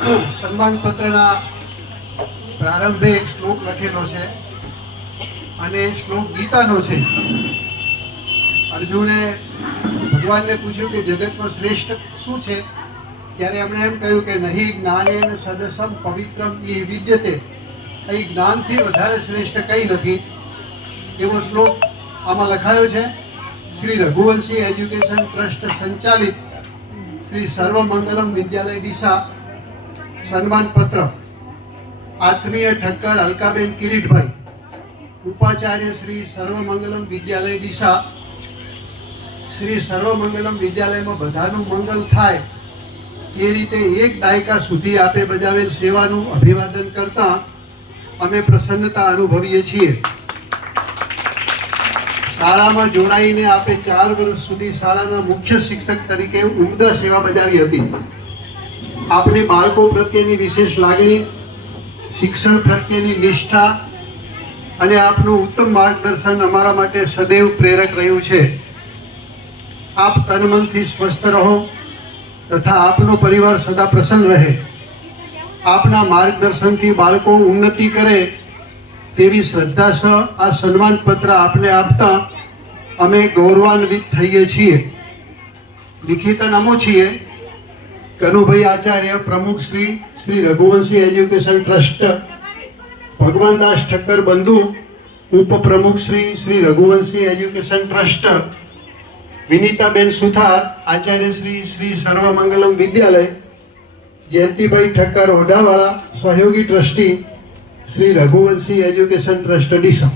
સન્માન પત્રના પ્રારંભે એક શ્લોક લખેલો છે અને શ્લોક ગીતાનો છે. અર્જુને ભગવાનને પૂછ્યું કે જગતમાં શ્રેષ્ઠ શું છે, ત્યારે એમણે એમ કહ્યું કે નહીં જ્ઞાનેન સદસમ પવિત્રમ એ વિદ્યતે, અહીં જ્ઞાનથી વધારે શ્રેષ્ઠ કંઈ નથી. એવો શ્લોક આમાં લખાયો છે. શ્રી રઘુવંશી એજ્યુકેશન ટ્રસ્ટ સંચાલિત શ્રી સર્વમંગલમ વિદ્યાલય ડીસા સન્માન પત્ર આત્મીય ઠક્કર અલકાબેન કિરીટભાઈ, ઉપાચાર્ય શ્રી સર્વમંગલમ વિદ્યાલય ડીસા. શ્રી સર્વમંગલમ વિદ્યાલયમાં બધાનું મંગલ થાય એ રીતે એક દાયકા સુધી આપે બજાવેલ સેવાનું અભિવાદન કરતા અમે પ્રસન્નતા અનુભવીએ છીએ. શાળામાં જોડાઈને આપે 4 વર્ષ સુધી શાળાના મુખ્ય શિક્ષક તરીકે ઉમદા સેવા બજાવી હતી. આપની બાળકો પ્રત્યેની વિશેષ લાગણી, શિક્ષણ પ્રત્યેની નિષ્ઠા અને આપનું ઉત્તમ માર્ગદર્શન અમારા માટે સદૈવ પ્રેરક રહ્યું છે. આપ તન મનથી સ્વસ્થ રહો તથા આપનો પરિવાર સદા પ્રસન્ન રહે. આપના માર્ગદર્શનથી બાળકો ઉન્નતિ કરે તેવી શ્રદ્ધા સહ આ સન્માન પત્ર આપને આપતા અમે ગૌરવાન્વિત થઈએ છીએ. લિખિત નામો છીએ કનુભાઈ આચાર્ય, પ્રમુખ શ્રી રઘુવંશી એજ્યુકેશન ટ્રસ્ટ, ભગવાનદાસ ઠક્કર બંધુ, ઉપપ્રમુખ શ્રી રઘુવંશી એજ્યુકેશન ટ્રસ્ટ, વિનીતાબેન સુથાર, આચાર્ય શ્રી સર્વમંગલમ વિદ્યાલય, જયંતિભાઈ ઠક્કર ઓઢાવાળા, સહયોગી trustee Shri Raghuvanshi education trust Deesa.